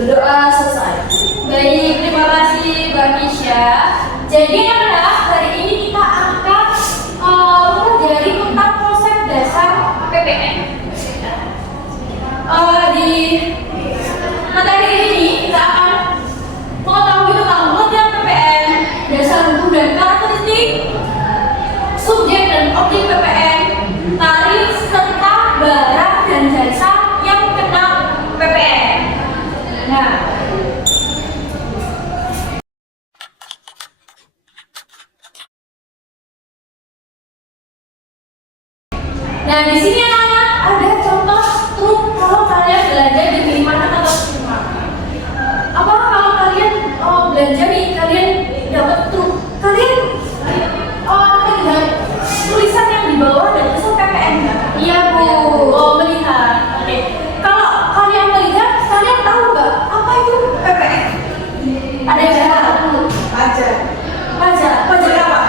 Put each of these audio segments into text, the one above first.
Berdoa selesai. Baik, terima kasih Mbak Kisha. Jadi anak, hari ini kita akan mempelajari tentang konsep dasar PPN. Di materi ini kita akan mengetahui tentang pengertian PPN, dasar hukum dan karakteristik, subjek dan objek PPN, tarif serta barang dan jasa yang kena PPN. Nah, di sini anak-anak ada contoh truk kalau kalian belanja di minimarket atau supermarket. Apakah kalau kalian belanja nih, kalian dapat truk, kalian melihat tulisan yang di bawah dan tulisan PPN nggak? Iya Bu. Oh, melihat. Oke. Kalau kalian melihat, kalian tahu nggak apa itu PPN? Ada yang tahu? Pajak. Pajak. Pajak apa?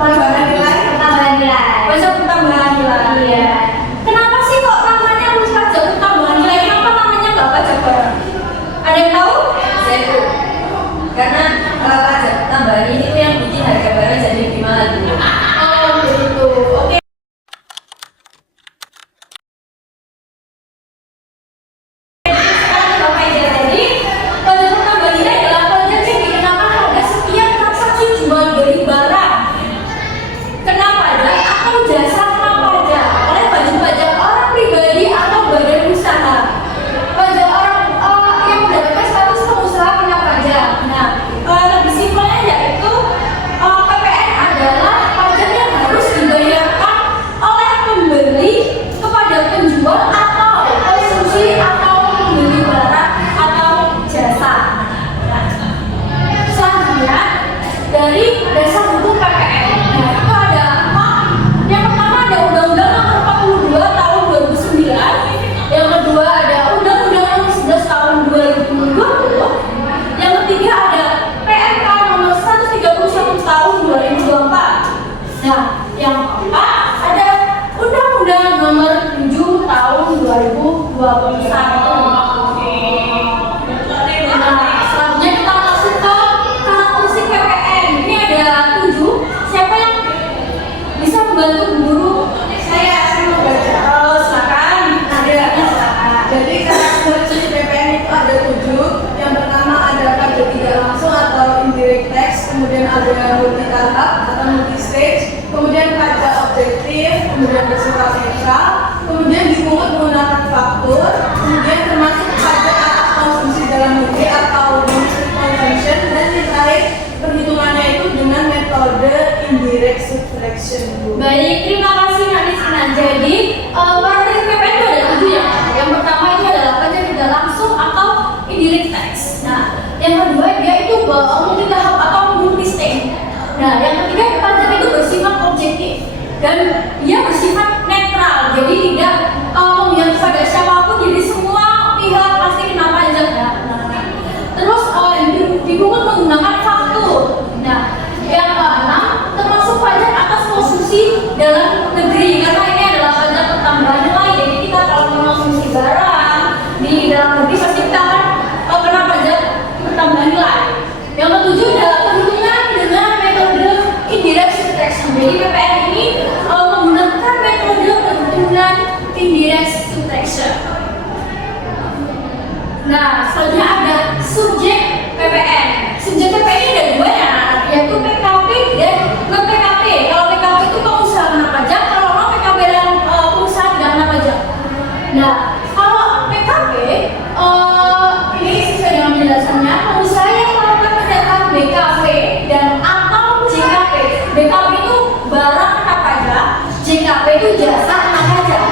Penambahan nilai. Penambahan nilai. Pajak penambahan nilai. Iya. Kenapa sih kok namanya harus pajak penambahan nilai? Kenapa namanya nggak pajak barang? Ada yang tahu? Saya Bu. Karena pajak tambahan ini tuh yang bikin harga barang jadi lebih mahal dulu. Oh, begitu. Oke. Jadi, pajak penambahan nilai adalah pajak yang dikenakan pada setiap transaksi jual beli barang, kena pajak atau jasa kena pajak oleh wajib pajak orang pribadi atau badan usaha. Pajak orang yang mendapatkan status pengusaha kena pajak. Nah, lebih simpelnya yaitu PPN adalah pajak yang harus dibayarkan oleh pembeli kepada penjual atau konsumsi atau pembeli barang atau jasa. Selanjutnya dari dasar hukum PPN. Nah, itu ada 4. Yang pertama ada Undang-Undang Nomor 42 Tahun 2009. Yang kedua ada Undang-Undang Nomor 11 Tahun 2020. Yang ketiga ada PMK Nomor 131 Tahun 2024. Nah, yang keempat ada Undang-Undang Nomor 7 Tahun 2021. Nah, selanjutnya kita masuk ke karakteristik PPN. Ini ada 7. Siapa yang bisa membantu guru? Saya mau baca. Oh, silakan. Jadi karakteristik PPN itu ada 7. Yang pertama ada pajak tidak langsung atau indirect tax, kemudian ada multi tahap atau multi stage, kemudian pajak objektif, kemudian bersifat netral, kemudian dipungut menggunakan faktur, kemudian termasuk pajak atas konsumsi dalam negeri atau domestic consumption, dan yang terakhir perhitungannya itu dengan metode indirect subtraction. Baik, terima kasih Mbak Nisna. Jadi, karakteristik PPN itu ada 7 ya. Yang pertama itu adalah pajak tidak langsung atau indirect tax. Nah, yang kedua dia itu multi tahap atau multi stage. Nah, yang ketiga pajak itu bersifat objektif dan dia bersifat netral. Jadi tidak memihak pada siapapun. Jadi semua pihak pasti kena pajak. Terus dipungut menggunakan faktur. Nah, yang keenam termasuk pajak atas konsumsi dalam negeri, karena ini adalah pajak tambahan nilai. Jadi kita kalau mengonsumsi barang di dalam negeri pasti kita akan kena pajak tambahan nilai. Yang ketujuh adalah perhitungan dengan metode indirect subtraction. Jadi PPN ini menggunakan metode perhitungan indirect subtraction. Nah, selanjutnya ada subjek PPN. Subjek PPN ini ada 2 ya, yaitu PKP dan non PKP. Kalau PKP itu pengusaha kena pajak, kalau non PKP dan pengusaha tidak kena pajak. Nah, kalau PKP ini sesuai dengan penjelasannya, pengusaha yang melakukan kegiatan BKP dan atau JKP. BKP itu barang kena pajak, JKP itu jasa kena pajak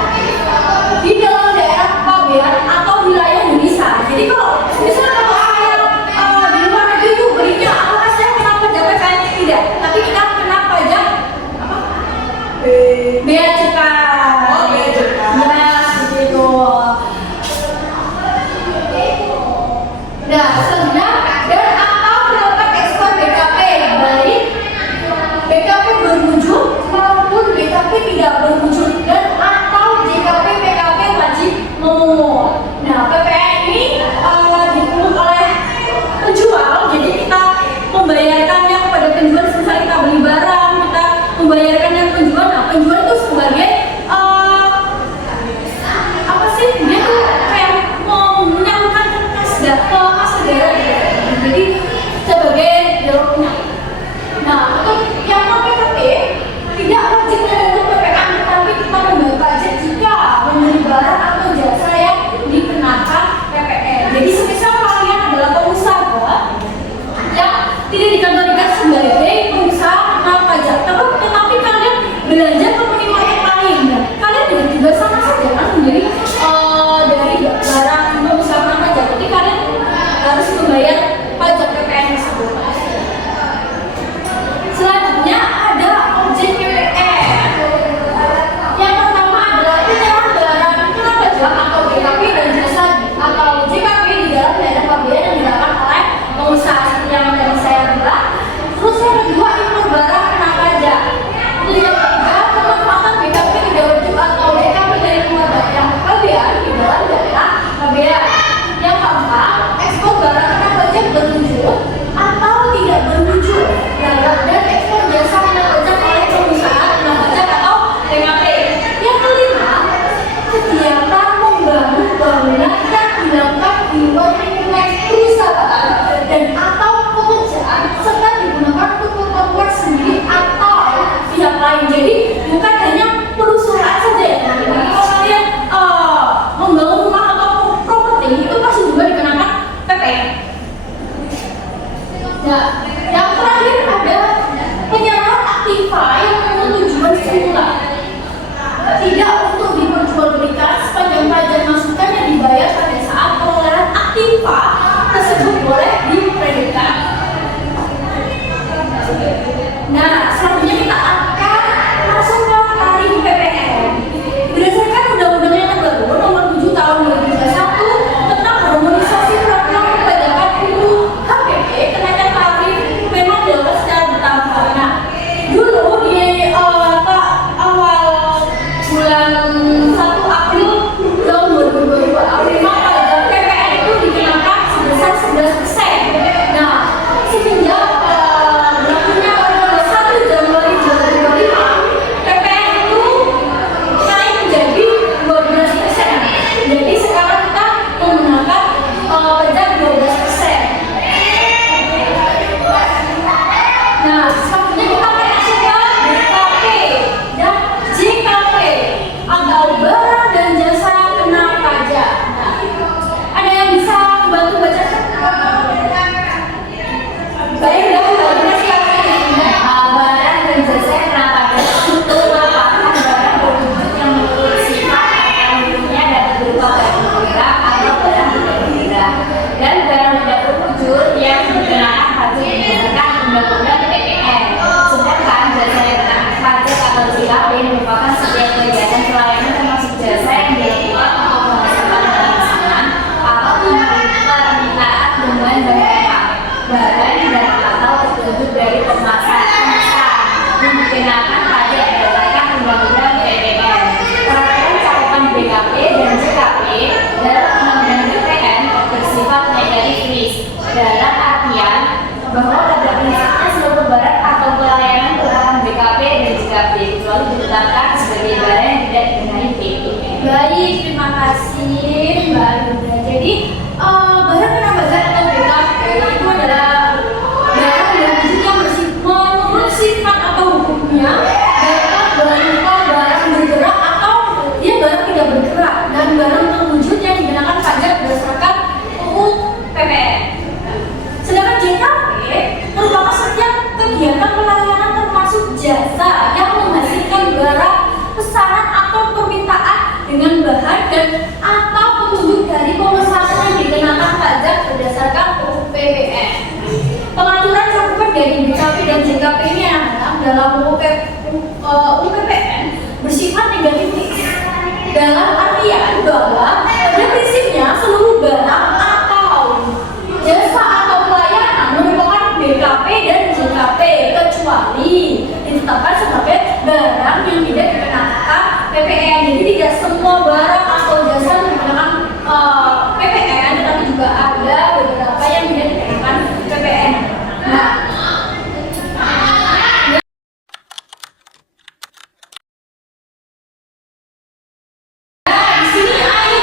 di dalam daerah pabean atau wilayah Indonesia. Jadi kalau misalnya kalau saya di luar negeri itu belinya, apakah saya kena pajak PPN? Tidak, tapi kita kena pajak apa? Bea cukai. Oh, bea cukai. Ya, begitu. Nah, selanjutnya dan atau melakukan ekspor BKP, baik BKP berwujud maupun BKP tidak berwujud, dan atau JKP PKP wajib memungut. Nah, PPN ini negara gitu. Jadi sebagai jalur penyakit. Nah, untuk yang non PKP tidak wajib memungut PPN, tetapi kita membayar pajak jika membeli barang atau jasa yang dikenakan PPN. Jadi semisal kalian adalah pengusaha yang tidak dikategorikan sebagai pengusaha kena pajak, tetapi kalian belanja ke minimarket lain, ya, kalian juga sama saja kan menjadi dari barang pengusaha kena pajak. Jadi kalian harus membayar pajak PPN tersebut. Selanjutnya ada objek PPN. Yang pertama adalah penyerahan barang kena pajak atau BKP dan jasa atau JKP di dalam daerah pabean yang dilakukan oleh pengusaha seperti yang tadi saya bilang. Terus yang kedua, impor barang kena pajak. Terus yang ketiga, pemanfaatan BKP tidak wajib atau JKP dari luar daerah pabean di dalam daerah pabean. Yang keempat, ekspor barang kena pajak berwujud atau tidak berwujud dan ekspor jasa kena pajak oleh pengusaha kena pajak atau PKP. Yang kelima, kegiatan membangun bangunan yang dilakukan di luar lingkungan perusahaan dan atau pekerjaan serta digunakan untuk keperluan sendiri atau pihak lain. Jadi bukan hanya perusahaan saja ya. Jadi kalau kalian membangun rumah atau properti itu pasti juga dikenakan PPN. Nah, yang terakhir ada penyerahan aktiva yang memang tujuan semula tidak untuk diperjualbelikan sepanjang pajak masukan yang dibayar pada saat pengelolaan aktiva tersebut boleh dikreditkan. Nah, selanjutnya kita akan masuk ke tarif PPN. Berdasarkan Undang-Undang yang terbaru Nomor 7 Tahun 2021 tentang harmonisasi peraturan perpajakan UU-HPP, kenaikan tarif memang dilakukan secara bertahap. Nah, dulu di awal bulan 1 April tahun 2022, memang pajak PPN itu dikenakan sebesar 11%. Nah, semenjak berlakunya pada 1 Januari 2025, PPN itu naik menjadi 12%. Jadi sekarang kita menggunakan pajak 12%. Nah, selanjutnya kita akan masuk ke BKP dan JKP atau barang dan jasa kena pajak. Nah, ada yang bisa membantu bacakan? Saya udah membantu siapa? Barang dan jasa yang kena pajak itu merupakan barang berwujud yang memiliki sifat atau wujudnya dapat berupa barang bergerak atau barang tidak bergerak, dan barang tidak berwujud yang dikenakan pajak berdasarkan Undang-Undang PPN. Sedangkan jasa yang kena pajak atau JKP merupakan setiap kegiatan pelayanan termasuk jasa yang dilakukan untuk menghasilkan pemesanan atau permintaan dengan barang dan atau petunjuk dari pemesan yang dikenakan pajak berdasarkan Undang-Undang PPN. Peraturan cakupan BKP dan JKP dalam Undang-Undang PPN bersifat negatif risk, dalam artian bahwa pada prinsipnya seluruh barang atau pelayanan merupakan BKP dan JKP kecuali ditetapkan sebagai barang yang tidak dikenai PPN. Baik, terima kasih Mbak Luna. Jadi barang kena pajak atau BKP itu adalah barang berwujud yang menurut sifat atau hukumnya dapat berupa barang bergerak atau dia barang tidak bergerak, dan barang terwujud yang dikenakan pajak berdasarkan UU PPN. Sedangkan JKP merupakan setiap kegiatan pelayanan termasuk jasa yang menghasilkan barang, pesanan atau permintaan dengan bahan dan atau petunjuk dari pemesanan yang dikenakan pajak berdasarkan UU PPN. Pengaturan cakupan dari BKP dan JKP ini dalam UU PPN bersifat negatif dalam artian bahwa pada prinsipnya seluruh barang atau jasa atau pelayanan merupakan BKP dan JKP kecuali ditetapkan sebagai barang yang tidak dikenakan PPN. Jadi tidak semua barang atau jasa dikenakan PPN, tetapi juga ada beberapa yang tidak dikenakan PPN. Nah, di sini ayo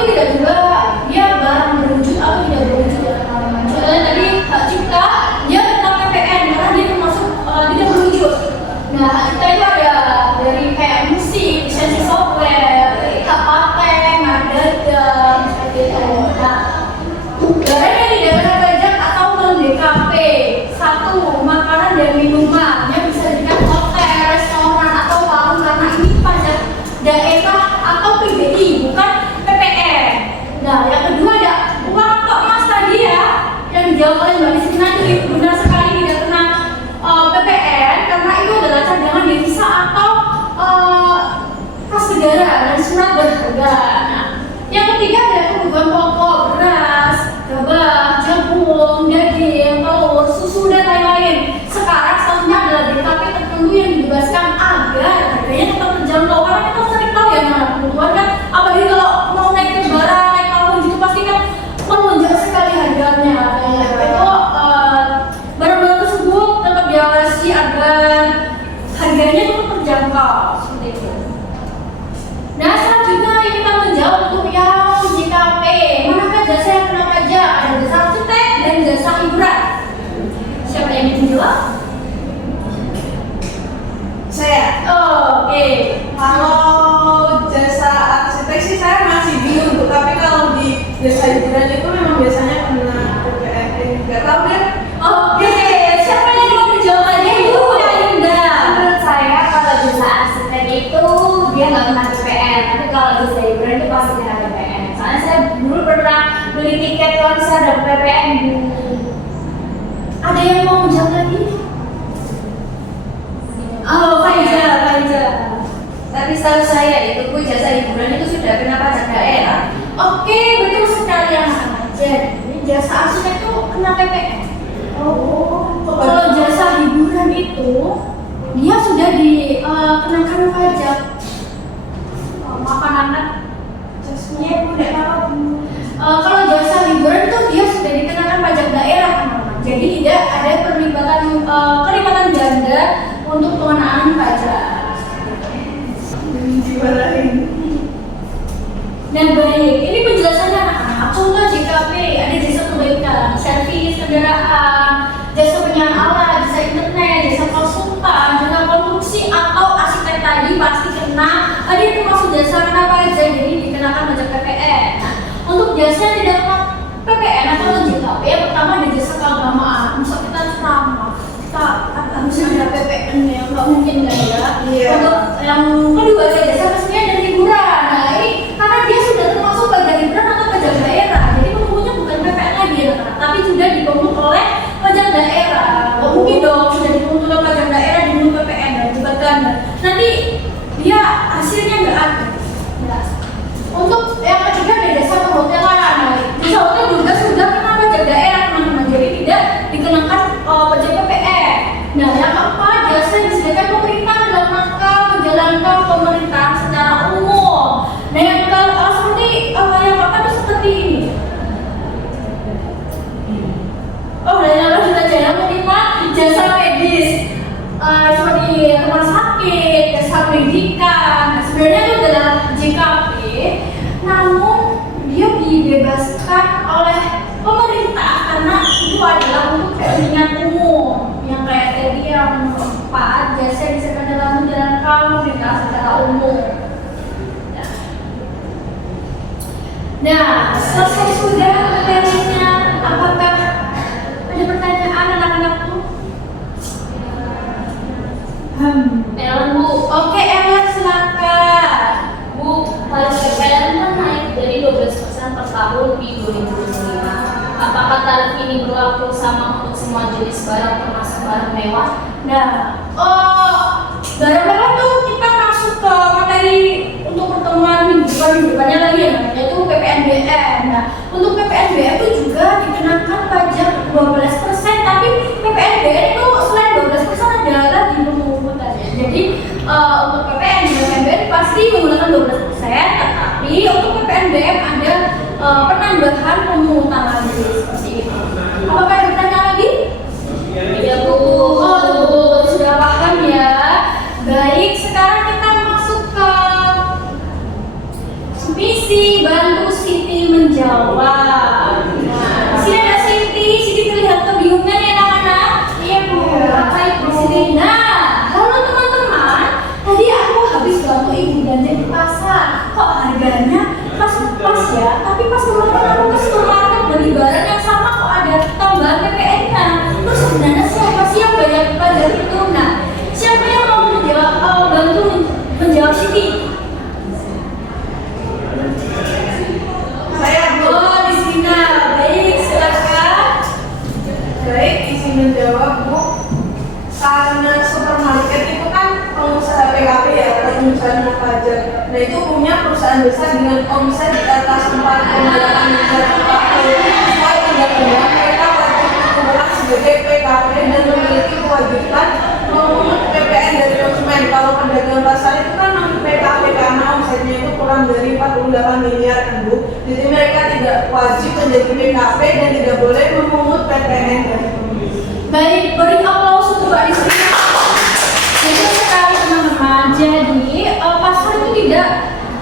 itu tidak juga dia barang berwujud atau tidak berwujud. Contohnya tadi hak cipta dia tentang PPN karena dia termasuk tidak berwujud. Nah, hak cipta itu ada dari kayak musik, lisensi software, hak paten, hak dagang, seperti itu. Nah, barang yang tidak kena pajak atau non DKP, satu makanan dan minuman yang bisa dijadikan hotel, restoran atau warung karena ini pajak daerah atau PBI bukan PPN. Nah, yang kedua ada uang atau emas tadi ya yang dijawab oleh Mbak Nisri tadi, benar sekali tidak kena PPN karena itu adalah cadangan devisa atau kas negara dan surat berharga. Nah, yang ketiga ada kebutuhan pokok, beras, gabah, jagung, daging, telur, susu dan lain-lain. Sekarang statusnya adalah DKP tertentu yang dibebaskan agar harganya tetap terjangkau karena kita sering tahu ya nah, kebutuhan kan apalagi kalau mau naik lebaran, naik tahun gitu pasti kan melonjak sekali harganya. Itu barang-barang tersebut tetap diawasi agar harganya tetap terjangkau seperti itu. Nah, selanjutnya kita menjawab untuk yang JKP. Manakah jasa yang kena pajak? Ada jasa arsitek dan jasa hiburan. Siapa yang ingin menjawab? Saya. Oke. Kalau jasa arsitek sih saya masih bingung, tapi kalau di jasa hiburan itu memang biasanya kena PPN. Nggak tahu deh. Oke. Siapa yang mau menjawabnya? Ibu Yunda. Menurut saya kalau jasa arsitek itu dia nggak kena PPN, tapi kalau jasa hiburan itu pasti kena PPN. Soalnya saya dulu pernah beli tiket konser dan PPN. Ada yang mau menjawab lagi? Oh, Faiza. Tapi setahu saya itu jasa hiburan itu sudah kena pajak daerah. Oke, betul sekali anak-anak. Jadi jasa arsitek itu kena PPN. Kalau jasa hiburan itu dia sudah dikenakan pajak. Makan anak jasnya udah tahu. Kalau jasa hiburan itu dia sudah dikenakan pajak daerah, teman-teman. Jadi tidak ada kelipatan ganda untuk pengenaan pajak. Dimarahin. Dan baik, ini penjelasannya anak-anak. Contoh JKP, ada jasa kebaikan, servis kendaraan, jasa penyewaan alat, jasa internet, jasa konsultan, jasa konstruksi atau arsitek tadi pasti kena. Tadi itu masuk jasa kena pajak, jadi dikenakan pajak PPN. Nah, untuk jasa yang tidak kena PPN atau JKP, yang pertama ada jasa keagamaan. Misal kita ceramah, kita harus ada PPN ya, nggak mungkin kan ya. Iya. Untuk yang kedua ada jasa kesenian dan hiburan. Nah, ini karena dia sudah termasuk pajak hiburan atau pajak daerah, jadi pengumumnya bukan PPN lagi ya, tapi sudah dipungut oleh pajak daerah. Nggak mungkin dong sudah dipungut oleh pajak daerah dipungut PPN dan jebatkan. Nanti dia hasilnya nggak ada. Nah, untuk yang ketiga ada jasa perhotelan. Nah, jasa hotel juga sudah kena pajak daerah teman-teman, jadi tidak dikenakan pajak PPN. Nah, yang keempat jasa yang disediakan pemerintah dalam rangka menjalankan pemerintahan secara umum. Nah, yang seperti yang keempat itu seperti ini. Oh, dan yang lanjut aja yang kelima jasa medis seperti rumah sakit, jasa pendidikan. Nah, sebenarnya itu adalah JKP, namun dia dibebaskan oleh pemerintah karena itu adalah untuk kepentingan umum. Yang kayak tadi yang keempat jasa yang disediakan dalam menjalankan pemerintahan secara umum. Nah, selesai sudah materinya. Apakah ada pertanyaan anak-anakku? Ellen, Bu. Oke, Ellen silakan. Bu, tarif PPN kan naik dari 12% per tahun di 2025. Apakah tarif ini berlaku sama untuk semua jenis barang termasuk barang mewah? Nah, barang mewah tuh kita masuk ke materi untuk pertemuan minggu depannya lagi ya, yaitu PPNBM. Nah, untuk PPNBM itu juga dikenakan pajak 12%, tapi PPNBM itu selain 12% ada lagi pemungutannya. Jadi untuk PPNBM pasti menggunakan 12%, tetapi untuk PPNBM ada penambahan pemungutan lagi seperti itu. Apakah ada pertanyaan lagi? Iya, Bu. Oh, sudah paham ya. Baik, sekarang kita masuk ke misi balik. bantu Siti menjawab. Di sini ada Siti. Siti terlihat kebingungan ya anak-anak. Iya Bu. Apa itu Siti? Nah, halo teman-teman. Tadi aku habis bantu ibu belanja di pasar. Kok harganya pas ya? Tapi pas kemarin aku ke supermarket beli barang yang sama kok ada tambahan PPN-nya. Terus sebenarnya siapa sih yang banyak belajar itu? Nah, siapa yang mau bantu menjawab Siti? Saya Bu. Oh, di sini. Baik, silakan. Baik, izin menjawab Bu. Karena supermarket itu kan pengusaha PKP ya, pengusaha pajak. Nah itu punya perusahaan besar dengan omset di atas 4,8 miliar tahun. Sesuai undang-undang mereka wajib berperan sebagai PKP dan memiliki kewajiban memungut PPN dari konsumen. Kalau pedagang pasar itu kan non PKP karena omsetnya itu kurang dari 48 miliar kan Bu. Jadi mereka tidak wajib menjadi PKP dan tidak boleh memungut PPN dari Baik, beri aplaus untuk Mbak Rizky. Betul sekali teman-teman. Jadi pasar itu tidak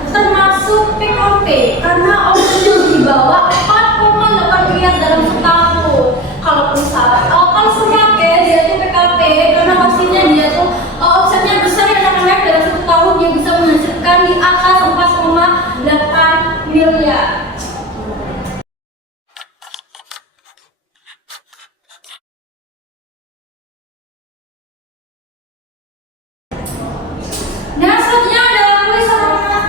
termasuk PKP karena omsetnya di bawah 4,8 miliar dalam setahun. Kalau perusahaan, kalau supermarket dia itu PKP karena pastinya dia tuh omsetnya besar ya anak-anak, dalam satu tahun dia bisa menghasilkan di atas 4,8 miliar. Nah, selanjutnya ada kuis anak-anak.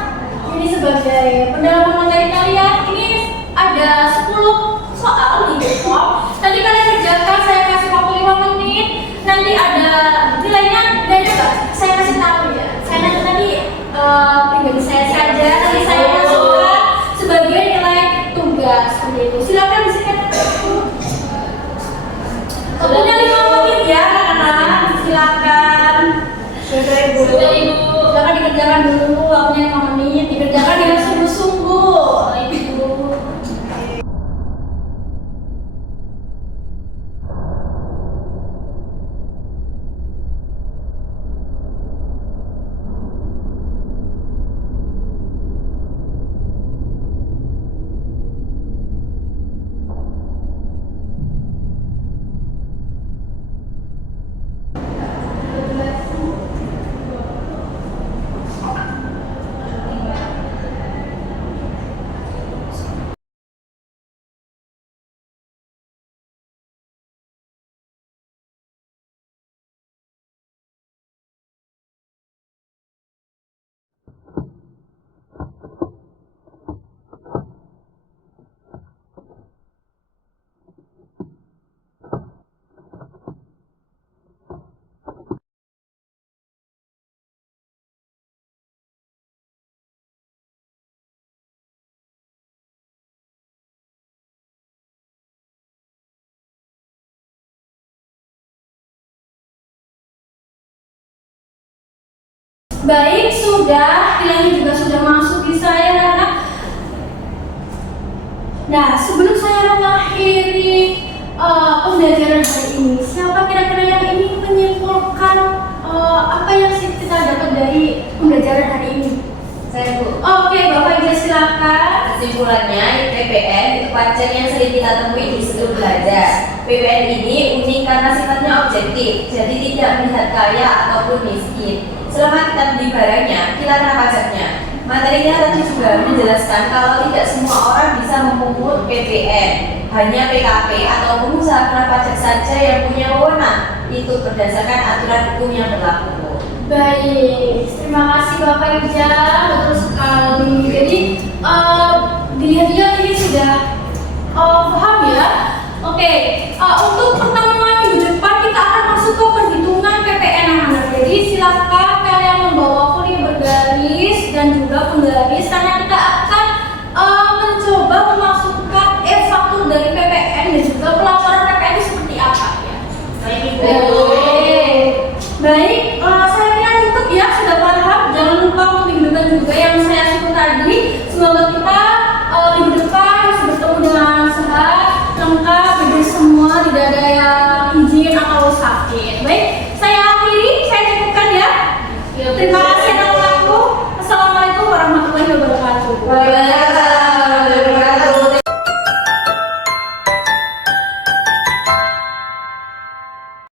Jadi sebagai pendalaman materi kalian, ini ada 10 soal di form. Nanti kalian kerjakan, saya kasih waktu 5 menit. Nanti ada nilainya enggak? Saya kasih tahu ya. Saya nanti pribadi saya saja, nanti saya masukkan sebagai nilai tugas seperti itu. Silakan disikat. Waktunya 5 menit ya anak-anak. Silakan. Sudah Ibu. Sudah Ibu. Silakan dikerjakan dulu, waktunya 5 menit. Dikerjakan dengan sungguh-sungguh. Ibu. Baik, sudah. Nilainya juga sudah masuk di saya, anak. Nah, sebelum saya mengakhiri pembelajaran hari ini, siapa kira-kira yang ingin menyimpulkan apa yang kita dapat dari pembelajaran hari ini? Saya Bu. Oke, Bapak Ibu silakan. Kesimpulannya, PPN itu pajak yang sering kita temui di seluruh belajar. PPN ini unik karena sifatnya objektif, jadi tidak melihat kaya ataupun miskin. Selama kita beli barangnya, kita kena pajaknya. Materinya tadi juga menjelaskan kalau tidak semua orang bisa memungut PPN. Hanya PKP atau pengusaha kena pajak saja yang punya wewenang. Itu berdasarkan aturan hukum yang berlaku. Baik, terima kasih Bapak Ija, betul sekali. Jadi dilihat-lihat ini sudah paham ya. Oke, untuk pertemuan minggu depan kita akan masuk ke perhitungan PPN anak-anak. Jadi silakan kalian membawa kuliah bergaris dan juga penggaris karena